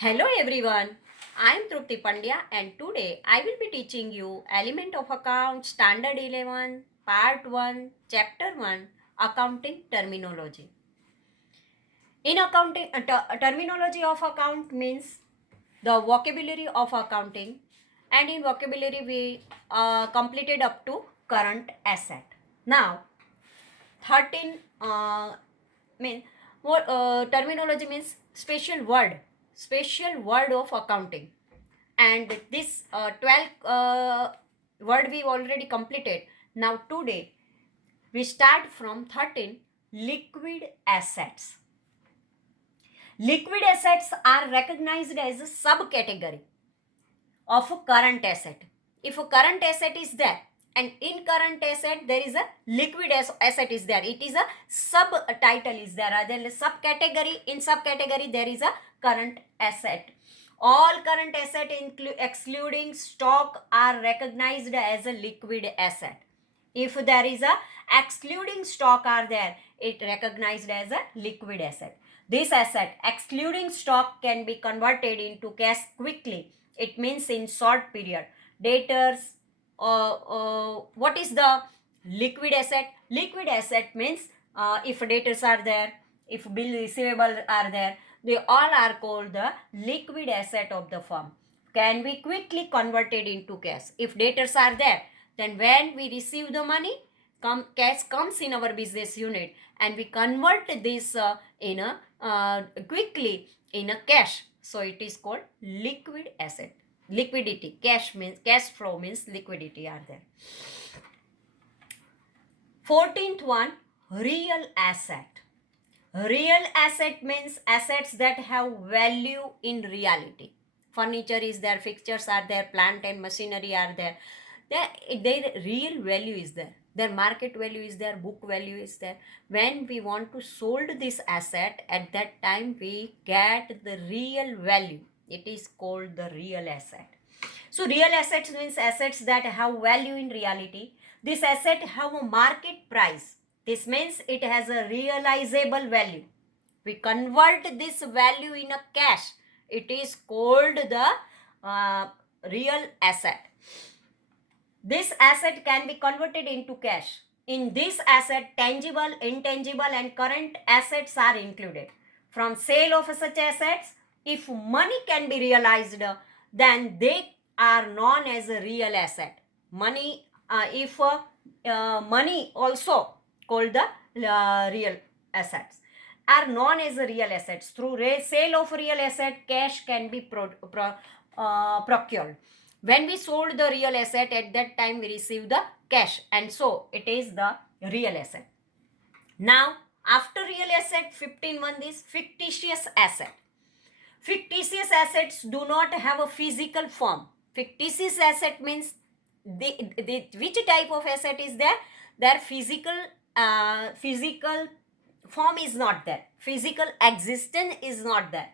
Hello everyone, I am Trupti Pandya and today I will be teaching you Element of Account Standard 11 Part 1 Chapter 1 Accounting Terminology. In accounting, terminology of account means the vocabulary of accounting, and in vocabulary we completed up to current asset. Now 13 mean what terminology means special word of accounting, and this 12 word we already completed. Now today we start from 13 liquid assets. Liquid assets are recognized as a subcategory of a current asset. If a current asset is there and in current asset there is a liquid asset is there, it is a subtitle is there, rather than subcategory. In subcategory there is a current asset. All current asset excluding stock are recognized as a liquid asset. If there is a excluding stock are there, it recognized as a liquid asset. This asset excluding stock can be converted into cash quickly. It means in short period. Debtors, what is the liquid asset? Liquid asset means if debtors are there, if bill receivable are there, they all are called the liquid asset of the firm. Can be quickly converted into cash. If debtors are there, then when we receive the money, cash comes in our business unit and we convert this in a quickly in a cash. So it is called liquid asset. Liquidity, cash means cash flow means liquidity are there. 14th one, real asset. Real asset means assets that have value in reality. Furniture is there, fixtures are there, plant and machinery are there. Their real value is there. Their market value is there, book value is there. When we want to sold this asset, at that time we get the real value. It is called the real asset. So real assets means assets that have value in reality. This asset have a market price. This means it has a realizable value. We convert this value in a cash. It is called the real asset. This asset can be converted into cash. In this asset, tangible, intangible and current assets are included. From sale of such assets, if money can be realized, then they are known as a real asset. Money, if money also called the real assets are known as real assets. Through sale of real asset, cash can be procured. When we sold the real asset, at that time we receive the cash, and so it is the real asset. Now after real asset, 15 is fictitious asset. Fictitious assets do not have a physical form. Fictitious asset means which type of asset is there? Their physical form is not there. Physical existence is not there.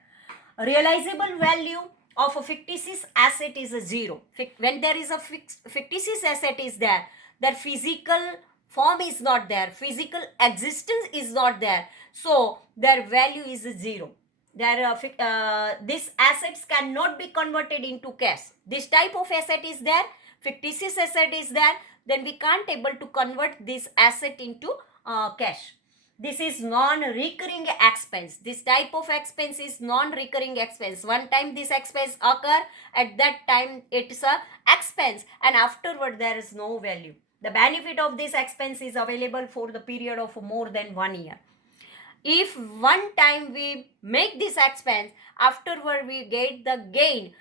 Realizable value of a fictitious asset is a zero. When there is a fictitious asset is there, their physical form is not there. Physical existence is not there. So their value is zero. These assets cannot be converted into cash. This type of asset is there, fictitious asset is there, then we can't able to convert this asset into cash. This is non-recurring expense. This type of expense is non-recurring expense. One time this expense occur, at that time it's a expense, and afterward there is no value. The benefit of this expense is available for the period of more than 1 year. If one time we make this expense, afterward we get the gain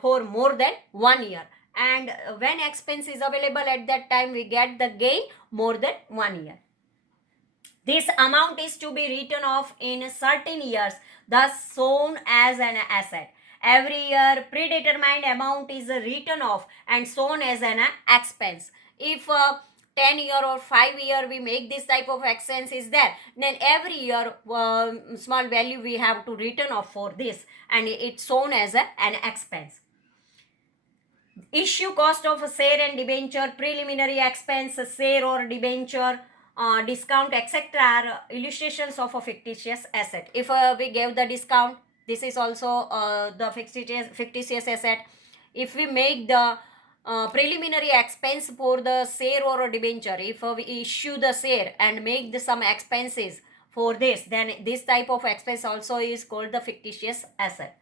for more than 1 year, and when expense is available, at that time we get the gain more than 1 year. This amount is to be written off in certain years, thus shown as an asset. Every year predetermined amount is written off and shown as an expense. If 10 year or 5 year we make this type of expense is there, then every year small value we have to return off for this, and it's shown as an expense. Issue cost of a share and debenture, preliminary expense, share or debenture, discount, etc. are illustrations of a fictitious asset. If we gave the discount, This is also the fictitious asset. If we make the preliminary expense for the share or a debenture, if we issue the share and make some expenses for this, then this type of expense also is called the fictitious asset.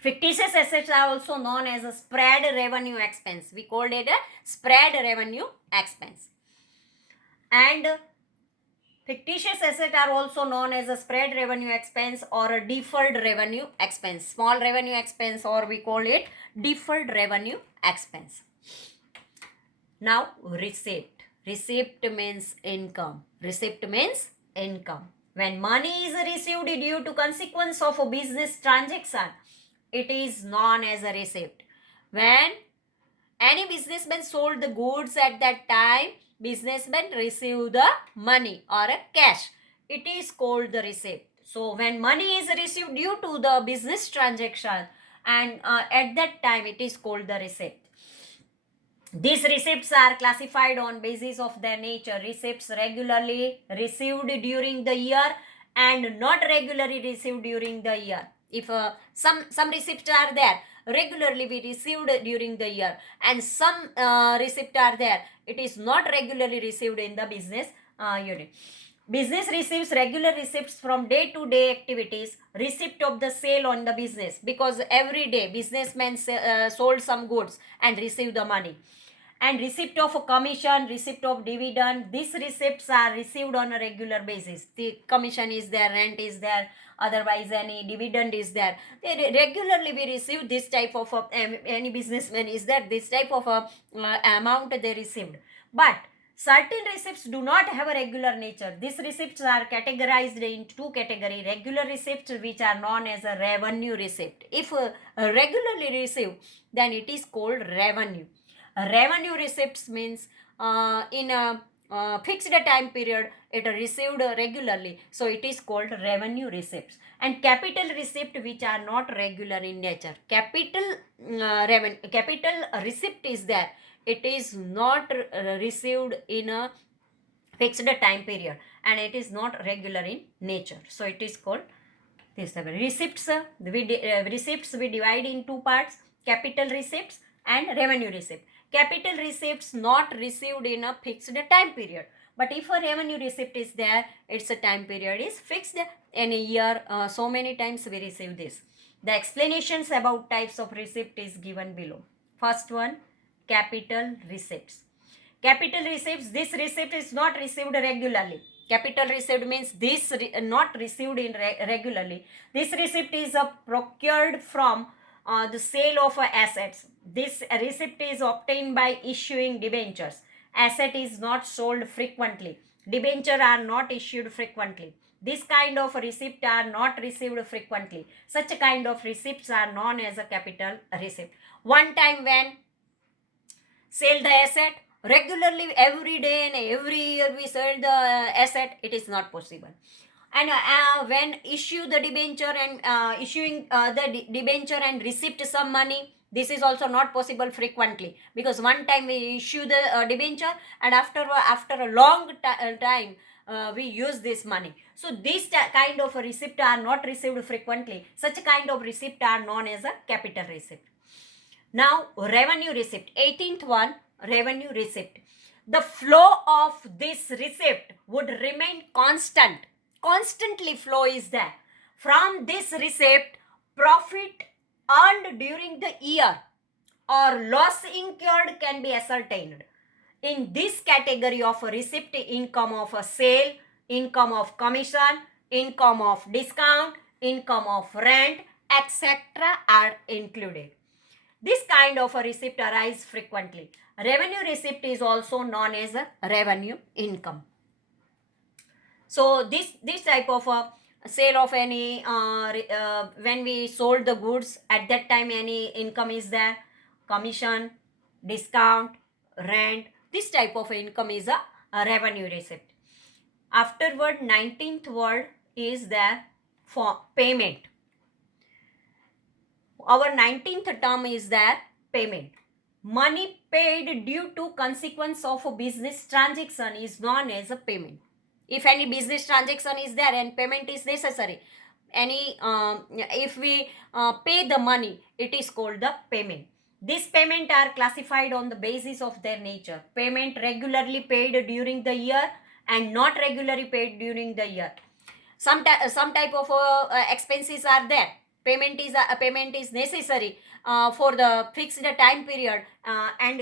Fictitious assets are also known as a spread revenue expense. We called it a spread revenue expense. And fictitious assets are also known as a spread revenue expense or a deferred revenue expense. Small revenue expense, or we call it deferred revenue expense. Now, receipt. Receipt means income. Receipt means income. When money is received due to consequence of a business transaction, it is known as a receipt. When any businessman sold the goods at that time, businessman received the money or a cash. It is called the receipt. So when money is received due to the business transaction, and at that time it is called the receipt. These receipts are classified on basis of their nature. Receipts regularly received during the year and not regularly received during the year. If some receipts are there, regularly we received during the year, and some receipts are there, it is not regularly received in the business unit. Business receives regular receipts from day-to-day activities, receipt of the sale on the business, because every day businessmen sold some goods and received the money. And receipt of a commission, receipt of dividend, these receipts are received on a regular basis. The commission is there, rent is there, otherwise any dividend is there. Regularly we receive this type of any businessman is there, this type of amount they received. But certain receipts do not have a regular nature. These receipts are categorized into two categories. Regular receipts, which are known as a revenue receipt. If regularly received, then it is called revenue. Revenue receipts means in a fixed time period it received regularly, so it is called revenue receipts. And capital receipt, which are not regular in nature. Capital receipt is there, it is not received in a fixed time period, and it is not regular in nature, so it is called this. Receipts receipts we divide in two parts: capital receipts and revenue receipt. Capital receipts not received in a fixed time period, but if a revenue receipt is there, its time period is fixed. In a year, so many times we receive this. The explanations about types of receipt is given below. First one, capital receipts. Capital receipts, this receipt is not received regularly. Capital receipt means this not received in regularly. This receipt is procured from the sale of assets. This receipt is obtained by issuing debentures. Asset is not sold frequently. Debenture are not issued frequently. This kind of receipt are not received frequently. Such kind of receipts are known as a capital receipt. One time when sell the asset, regularly every day and every year we sell the asset, it is not possible. And when issue the debenture and issuing the debenture and receipt some money, this is also not possible frequently, because one time we issue the debenture, and after a long time we use this money. So this kind of receipt are not received frequently. Such kind of receipt are known as a capital receipt. Now, revenue receipt. 18th one, revenue receipt. The flow of this receipt would remain constant. Constantly flow is there. From this receipt, profit earned during the year or loss incurred can be ascertained. In this category of receipt, income of a sale, income of commission, income of discount, income of rent, etc. are included. This kind of a receipt arises frequently. Revenue receipt is also known as a revenue income. So this type of a sale of any when we sold the goods, at that time any income is there, commission, discount, rent, this type of income is a revenue receipt. Afterward, 19th word is there for payment. Our 19th term is there payment. Money paid due to consequence of a business transaction is known as a payment. If any business transaction is there and payment is necessary, if we pay the money, it is called the payment. These payment are classified on the basis of their nature. Payment regularly paid during the year and not regularly paid during the year. Some type of expenses are there. Payment is necessary for the fixed time period, and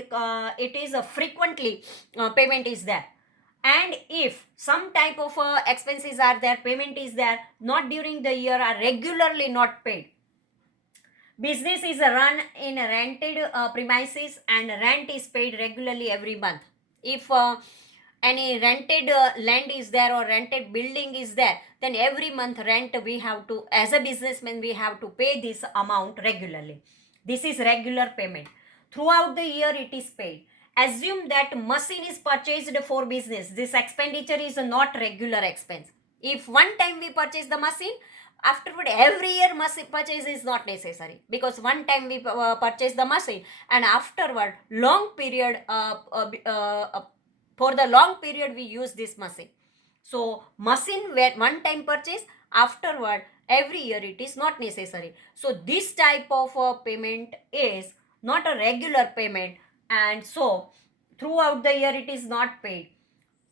it is frequently payment is there. And if some type of expenses are there, payment is there, not during the year, are regularly not paid. Business is run in rented premises and rent is paid regularly every month. If any rented land is there or rented building is there, then every month rent we have to, as a businessman, we have to pay this amount regularly. This is regular payment. Throughout the year it is paid. Assume that machine is purchased for business. This expenditure is not regular expense. If one time we purchase the machine, afterward every year machine purchase is not necessary, because one time we purchase the machine, and afterward long period for the long period we use this machine. So machine where one time purchase, afterward every year it is not necessary. So this type of payment is not a regular payment, and so throughout the year it is not paid.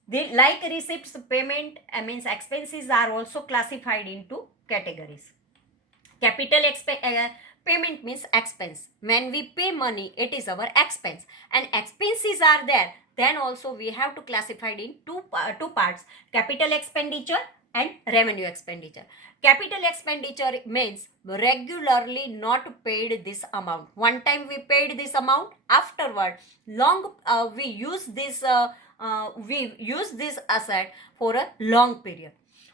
Like receipts, payment means expenses are also classified into categories. Capital payment means expense. When we pay money, it is our expense, and expenses are there. Then also we have to classify it in two parts: capital expenditure and revenue expenditure. Capital expenditure means regularly not paid this amount. One time we paid this amount, afterward we use this asset for a long period.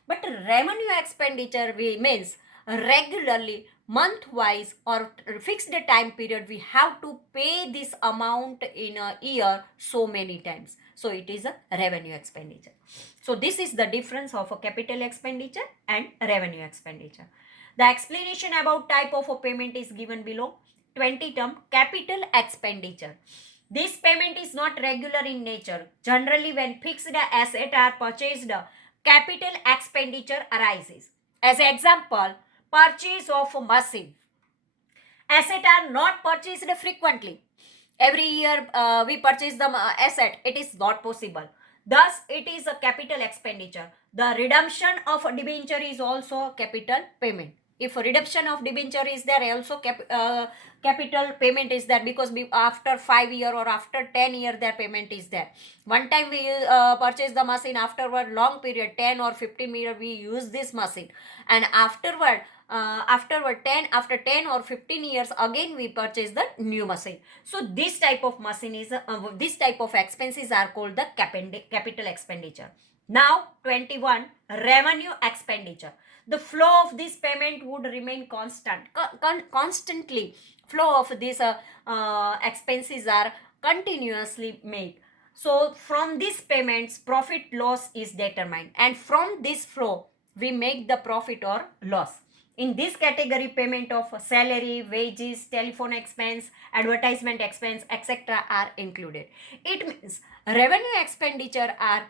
But revenue expenditure means regularly, month wise or fixed time period, we have to pay this amount in a year so many times. So it is a revenue expenditure. So this is the difference of a capital expenditure and revenue expenditure. The explanation about type of a payment is given below. 20 term capital expenditure. This payment is not regular in nature. Generally, when fixed assets are purchased, capital expenditure arises. As an example, purchase of a machine. Assets are not purchased frequently. Every year we purchase the asset. It is not possible. Thus, it is a capital expenditure. The redemption of a debenture is also a capital payment. If a redemption of debenture is there, also capital payment is there, because after 5 years or after 10 years their payment is there. One time we purchase the machine, afterward long period 10 or 15 years we use this machine, and after 10 or 15 years again we purchase the new machine. So this type of machine is this type of expenses are called the capital expenditure. Now 21, revenue expenditure. The flow of this payment would remain constantly. Flow of these expenses are continuously made. So from these payments, profit loss is determined, and from this flow we make the profit or loss. In this category, payment of salary, wages, telephone expense, advertisement expense, etc. are included. It means revenue expenditure are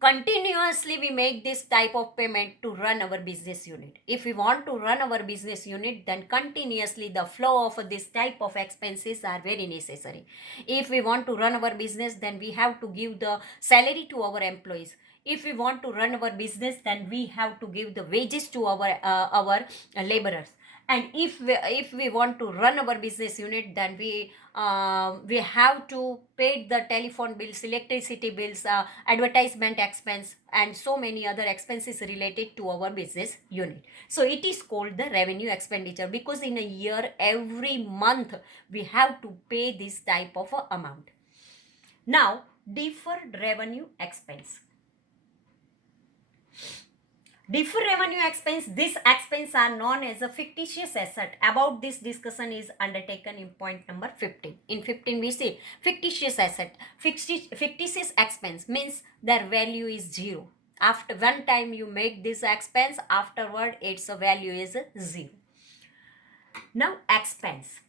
continuously we make this type of payment to run our business unit. If we want to run our business unit, then continuously the flow of this type of expenses are very necessary. If we want to run our business, then we have to give the salary to our employees. If we want to run our business, then we have to give the wages to our laborers. And if we want to run our business unit, then we have to pay the telephone bills, electricity bills, advertisement expense, and so many other expenses related to our business unit. So it is called the revenue expenditure, because in a year, every month we have to pay this type of amount. Now, deferred revenue expense. Deferred revenue expense, this expense are known as a fictitious asset. About this discussion is undertaken in point number 15. In 15 we see fictitious asset. Fictitious expense means their value is zero. After one time you make this expense, afterward its value is zero. Now expense.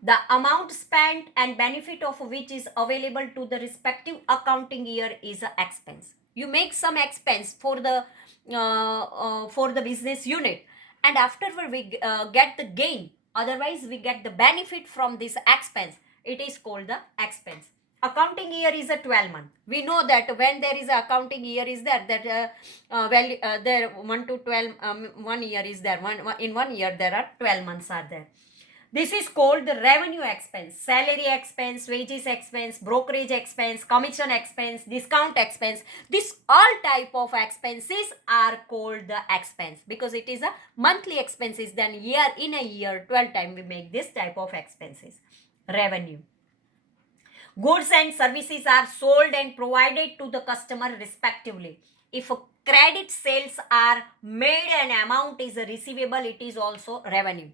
The amount spent and benefit of which is available to the respective accounting year is an expense. You make some expense for the business unit, and afterward we get the gain, otherwise we get the benefit from this expense, it is called the expense. Accounting year is a 12 month. We know that when there is a accounting year is there, that value there 1 to 12 1 year is there, in 1 year there are 12 months are there. This is called the revenue expense, salary expense, wages expense, brokerage expense, commission expense, discount expense. This all type of expenses are called the expense because it is a monthly expenses. Then year in a year 12 times we make this type of expenses. Revenue. Goods and services are sold and provided to the customer respectively. If credit sales are made and amount is a receivable, it is also revenue.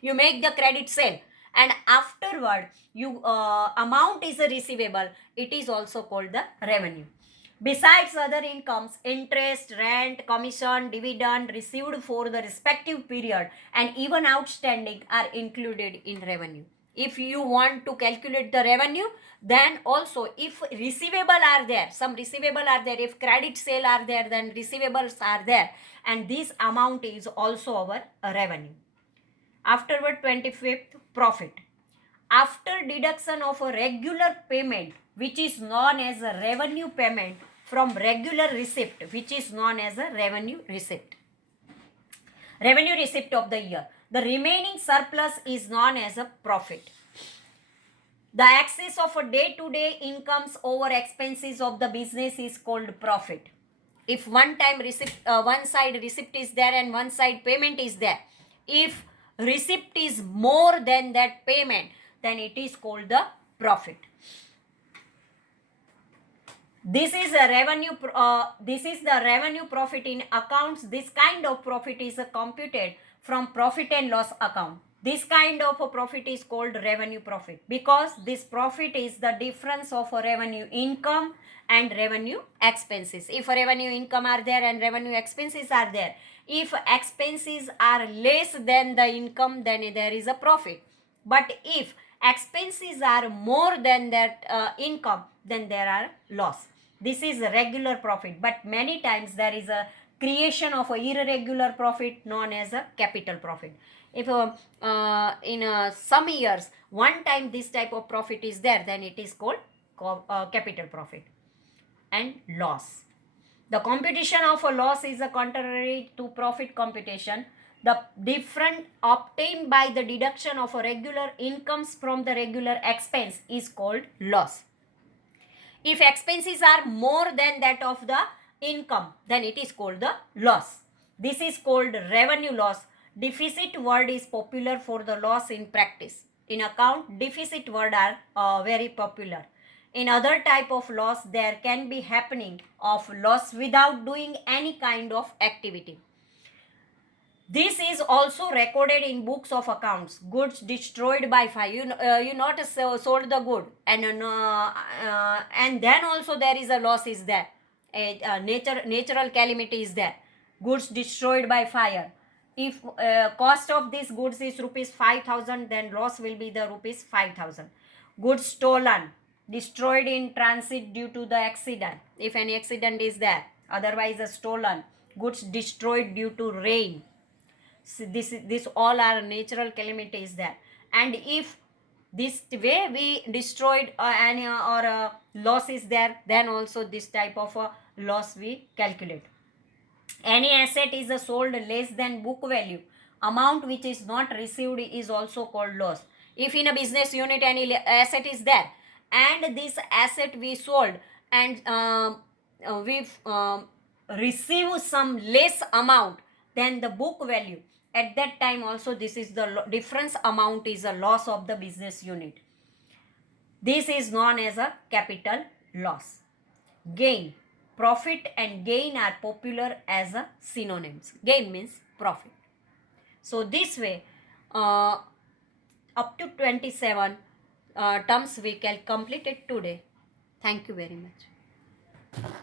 You make the credit sale and afterward you amount is a receivable, it is also called the revenue. Besides other incomes, interest, rent, commission, dividend received for the respective period and even outstanding are included in revenue. If you want to calculate the revenue, then also if receivable are there, some receivable are there, if credit sale are there, then receivables are there, and this amount is also our revenue. Afterward, 25th, profit. After deduction of a regular payment, which is known as a revenue payment, from regular receipt, which is known as a revenue receipt of the year, the remaining surplus is known as a profit. The excess of a day-to-day incomes over expenses of the business is called profit. If one time receipt, one side receipt is there and one side payment is there, if receipt is more than that payment, then it is called the profit. This is a revenue. This is the revenue profit in accounts. This kind of profit is computed from profit and loss account. This kind of a profit is called revenue profit because this profit is the difference of a revenue income and revenue expenses. If revenue income are there and revenue expenses are there, if expenses are less than the income, then there is a profit. But if expenses are more than that income, then there are loss. This is a regular profit, but many times there is a creation of a irregular profit known as a capital profit. If in some years one time this type of profit is there, then it is called capital profit. And loss. The computation of a loss is a contrary to profit computation. The difference obtained by the deduction of a regular incomes from the regular expense is called loss. If expenses are more than that of the income, then it is called the loss. This is called revenue loss. Deficit word is popular for the loss in practice. In account, deficit word are very popular. In other type of loss, there can be happening of loss without doing any kind of activity. This is also recorded in books of accounts. Goods destroyed by fire. You not sold the good, and then also there is a loss is there. Natural calamity is there. Goods destroyed by fire. If cost of these goods is rupees 5,000, then loss will be the rupees 5,000. Goods stolen, destroyed in transit due to the accident. If any accident is there, otherwise stolen. Goods destroyed due to rain. So this all are natural calamities there. And if this way we destroyed any or loss is there, then also this type of loss we calculate. Any asset is sold less than book value, amount which is not received is also called loss. If in a business unit any asset is there and this asset we sold and we've received some less amount than the book value, at that time also this is the difference amount is a loss of the business unit. This is known as a capital loss. Gain. Profit and gain are popular as a synonyms. Gain means profit. So this way up to 27 terms we can complete it today. Thank you very much.